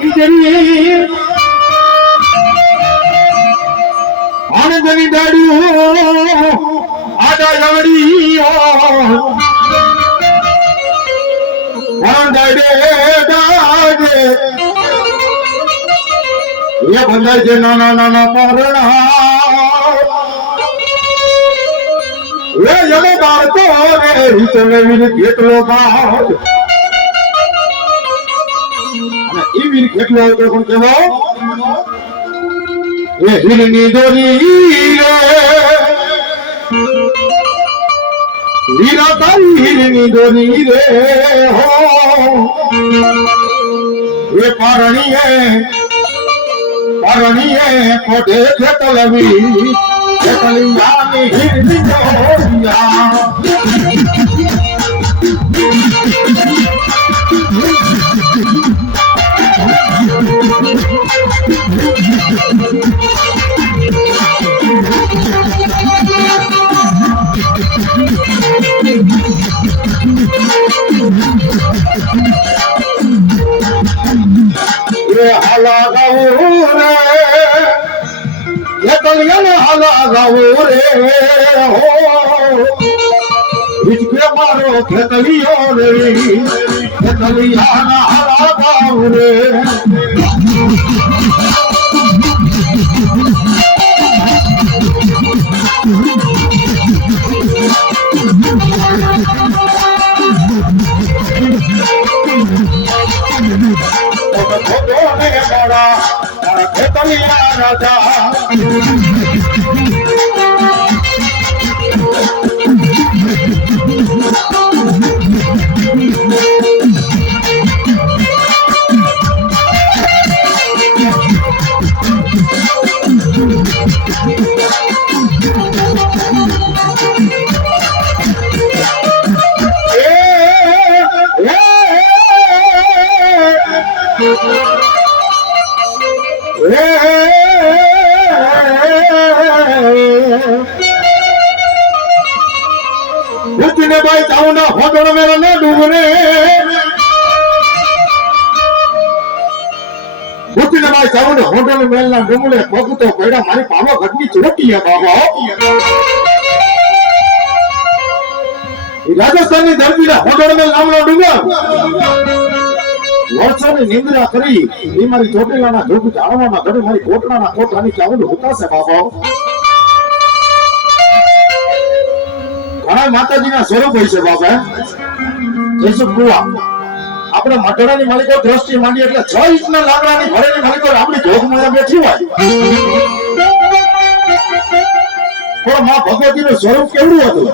ખીજડી આનંદની દાડીઓ આડા લવડીઓ દાડે દાડે એ બંધાય છે નાના નાના પારણા એ જમે બાળકો રે રીત લેવીને કેટલો ભાવ અને એ વીર કેટલો હતો પણ કેવો એ હીરની દોરી રે હીરા તારી હીરની દોરી રે હો એ પારણીએ કોટે ખેતલવી ખેતલિયાની હીરની દોરિયા હાલા ગાવું રે હાલા ગાવું રે હો હિચકે મારો ખેતલિયો રે ખેતલિયાના હાલા ગાવું રે ખેતલિયા રાજા ભાઈ ચાઉના હોદળ મેરા ને ડૂબરે ભાઈ ચાઉને હોદળ મેલના ડુમલે પગ તો પડ્યા મારી પાવા ઘટની ચોટી હે બાબા રાજસ્થાનની ધરતીના હોદળ મેલ નામનો ડુંગર વર્ષોની નિંદ્રા કરી એ મારી ચોટીલાના જોગ જાણવાના ઘરે મારી કોટડાના કોટડાની ચાઉને હુતાશે બાબા ઘણા માતાજીના સ્વરૂપ હોય છે બાપા જયસુખ કુવા આપણે મટડાની માલિકો દ્રષ્ટિ માંડી એટલે 6 ઇંચના લાકડાની ભરેલી માલિકો આપણી જોગમાં બેઠી હોય પણ માં ભગવતીનું સ્વરૂપ કેવું હતું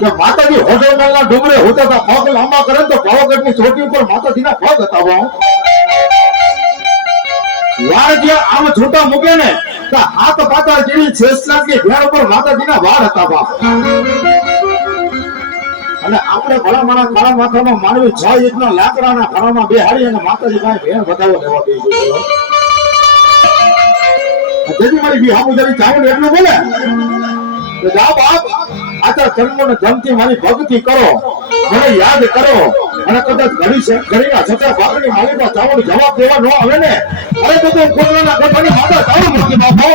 કે માતાજી હોટલના ડુંગરે હોતા હતા પગ લાંબા કરે તો પાવાગઢની ચોટી ઉપર માતાજીના પગ હતા વાળ જ્યાં આમ છૂટા મૂકે ને હાથ પાતા જેવી શેષનાથની ભેળ ઉપર માતાજીના વાળ હતા બાપ અને આપણે ભલામણા કાળા માથામાં માનવી 6 ઇંચના લાકડાના ઘડામાં બેહાડી અને માતાજી પાસે ભેળ વધાવો લેવા દઈશું તેથી મારી બી હામુજારી ચાવડ એટલું બોલે કે જા બાપ આતા જન્મોને જમથી મારી ભક્તિ કરો મને યાદ કરો અને કદાચ ઘડીના છતાં ભાગની માલિકા ચાવડ જવાબ દેવા ન આવે ને અરે તો કોટલાના ગઠાની માતા ચાવડ મૂકી બાપો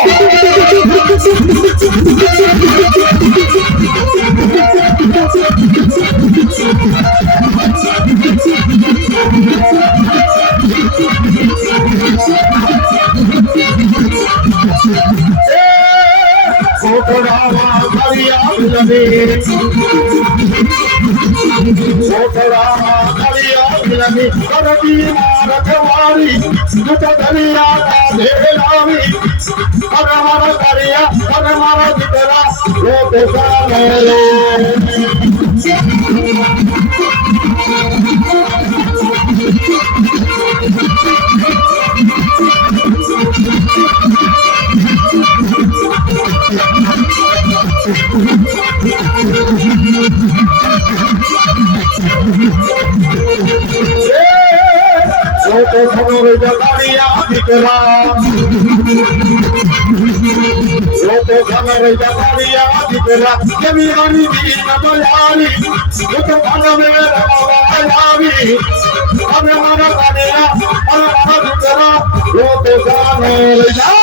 છોકરામાં કરિયા મિલને કરવી રખવારી દુત દરિયા દેલાવી અરે મારા કરિયા અરે મારા દીકરા લોક સામે તો ખબર જગાડિયા દીકરા તો ખબર જગાડિયા દીકરા કેવી મારી દીકરા બોલાવી તો ભાગ મે રમાવી અને મારા કાનેરા અને મારા દીકરા લો તો સામે લઈ જા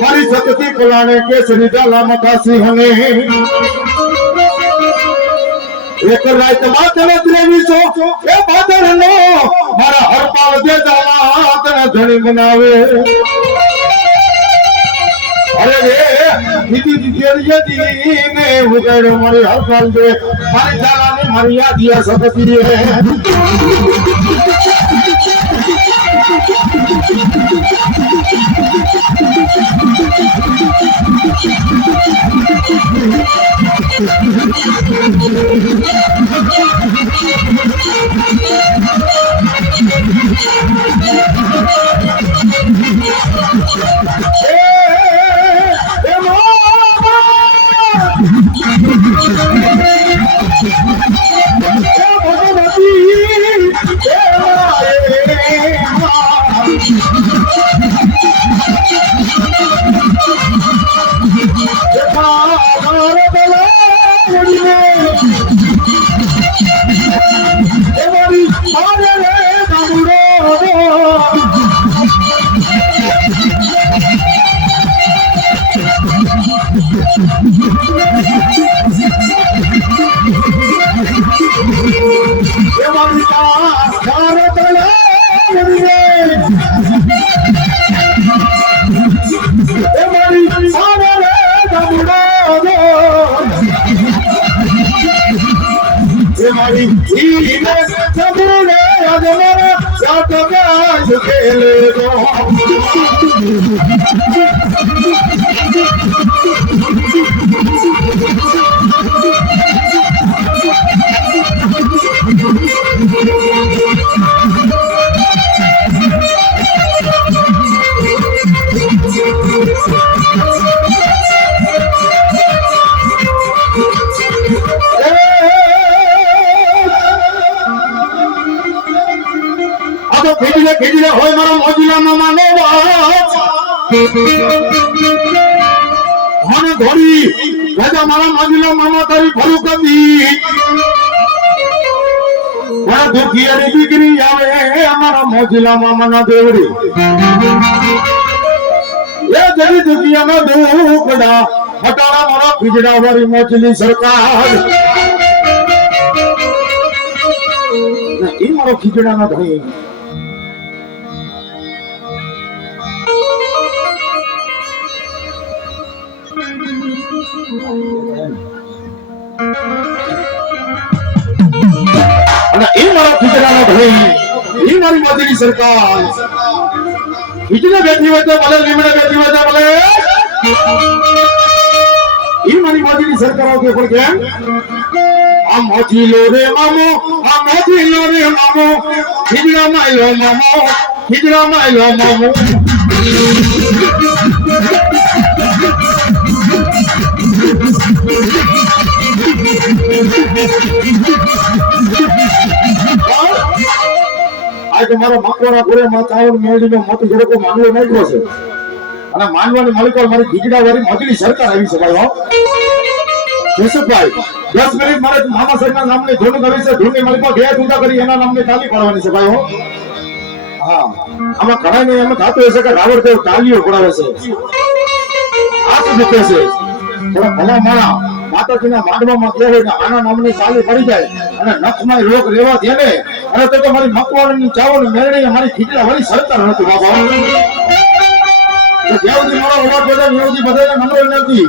મારી સતતી કલાને કેસરી ડાલા મથા સિંહને એક રાત માત્ર ત્રેવીસો એ બાદરનો મારા હરપાલ દે દાલા તને ધણી બનાવે અરે રે દીદી ને ઉગાડ્યો મારી હરપાલ દે મારી દાલાને મારી યાદિયા સતતી રે ખીજડે હોય મારા મોજીલામાં માનો મને ધોરી રાજા મારા મોજીલા મામા તારી ફરું કરી મારા દુખિયાની દીકરી આવે અમારા મોજીલા મામાના દેવડી એ જરી દુખિયાનો દુખડા હટાડા મારા ખીજડા વાળી મોજલી સરકાર એ મારો ખીજડાનો ભાઈ અને એ મારા ખીજડાનો ભાઈ એ મારી મોદીની સરકાર ખીજડા બેઠી હોય તો ભલે લીમડા બેઠી હોય તો ભલે ઈ મારી મોદીની સરકાર આવતી પણ કેમ આ મોજીલો રે મામો આ મોજીલો રે મામો ખીજડા માયલો મામો ખીજડા માયલો મામો આજે મારો મકોરા ગોરે માં ચાવડ મેળીનો મોટો જડકો માનવો નાખ્યો છે અને માનવાની માલિકો મારી ખીજડા વાળી મોદીની સરકાર આવી છે ભાઈ હો કેશવભાઈ 10 મિનિટ મારે મામા સાહેબના નામની ધૂન કરી છે ધૂનની માલિકો બે ધૂંધા કરી એના નામની તાલી પાડવાની છે ભાઈ હો હા આમાં ઘણા ને એમ થતું હશે કે રાવણદેવ તાલીઓ પડાવે છે આ શું દુખે છે થોડા ભલા માણા માતાજીના માંડવામાં કહેવાય કે આના નામની તાલી પડી જાય અને નખમાં રોગ રેવા દે ને અને તો મારી મકવાણીની ચાવડ મેળણી મારી ખીચડા વાળી સરકાર નથી બાબા જ્યાં સુધી મારો અવાજ બધા ન્યાવથી બધાને નમ્ર વિનંતી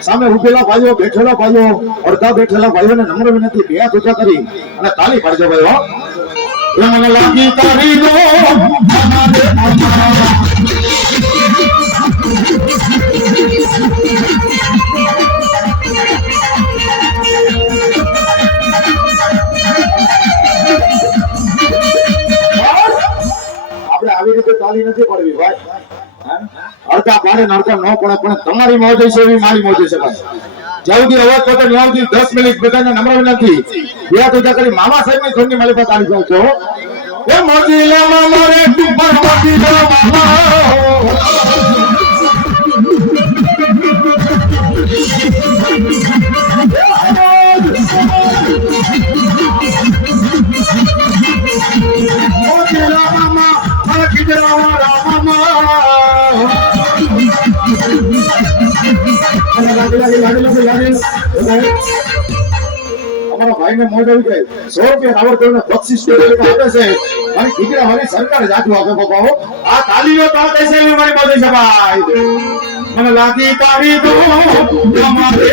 સામે ઉભેલા ભાઈઓ બેઠેલા ભાઈઓ અડધા બેઠેલા ભાઈઓને નમ્ર વિનંતી બે હાથ કરી અને તાલી પાડજો ભાઈ હો એ મને લાગી તારી નો આપણે આવી રીતે તાલી નથી પડવી ભાઈ અડધા પાડે અડધા ન પડે પણ તમારી મોજ છે એવી મારી મોજ છે ભાઈ જ્યાં સુધી અવાજ પોતે ત્યાં સુધી 10 મિનિટ બધાને નમ્ર વિનંતી બે હાથ કરી મામા સાહેબ ની ધૂનની માલી પર તાળી પાડજો એ મોજીલા મામા રે મોજીલા મામા મોજીલા મામા મારા ખીજડા વાળા મામા અમારા ભાઈ ને મોઢ આવી જાય 100 રૂપિયા રાવણ બક્ષિસ આપે છે મારી ખીજડા મારી સરકારે જાજુ આપે બાપાઓ આ તાલીઓ તો કૈસે એવી મારી મોદી છે ભાઈ મને લાગી તારી તો અમારે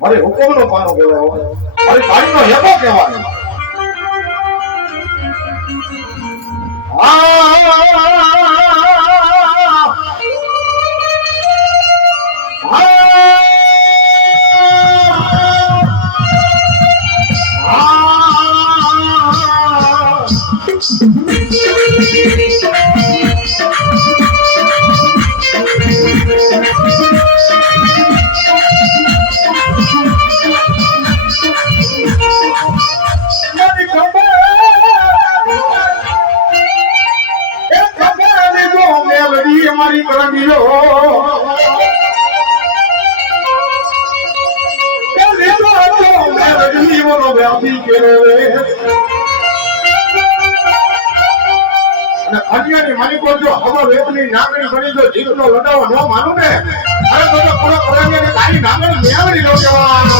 મારે હુકમનો પાનો કહેવાય મારી પાણીનો હેબો કહેવાય મારી કરંગીઓ એ લેતો તો મેં જીવનો વ્યાપી કેરે અને અન્યની માલિકો જો હવા વેપની નાગણી બની જો જીવનો લડાવો ન માનું ને અરે તો પૂરો કરંગીને તારી નાગણી મેવડી નો કહેવાનો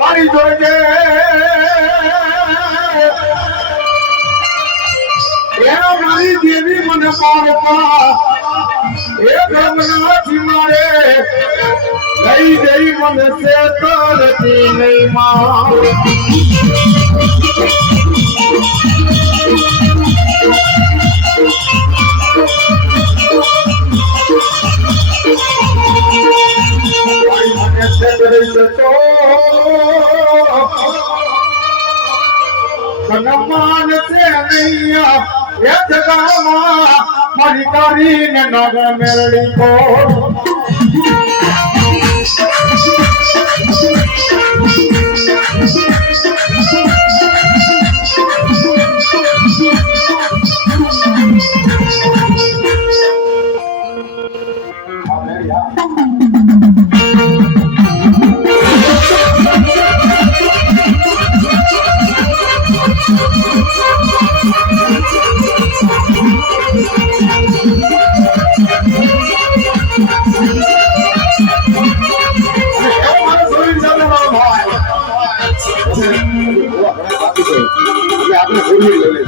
મારી જોડે પાડતા એ ગમનાથી મારે લઈ જઈ મને છે તરતી નહીં માં સન્માન છે નૈયા એ જગામાં મારી કરીને નગ મેળવી કો આપણે ભૂલી લઈ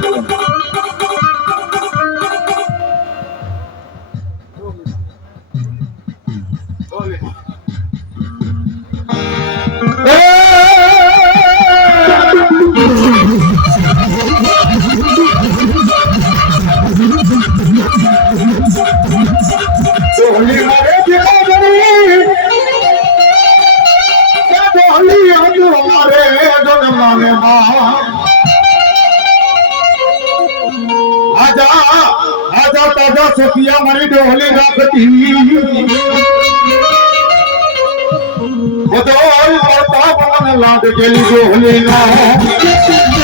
હોલી મારે દેખા ગણી હોલી આજુ અમારે જન્માને માં આજા આજા તાજા સખિયા મારી ડોલી રાખતી બધોય પડતા મને લાડ ગયેલી ડોલી ના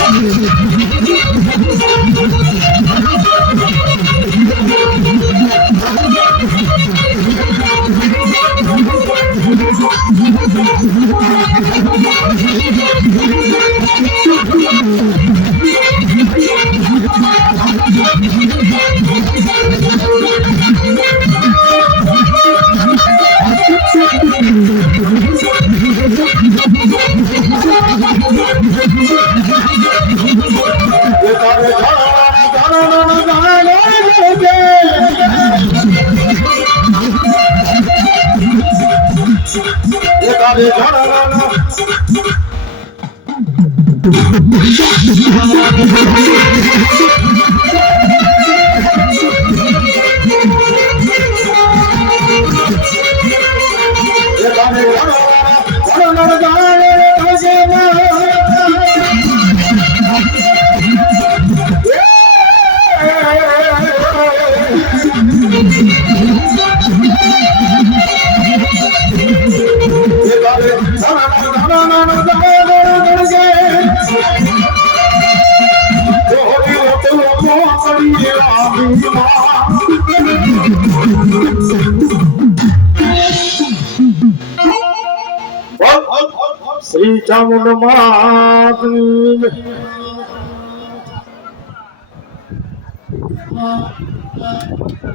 શ્રી ચામુંડ માતની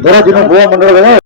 ધરાજીનો ભુવા મંડળ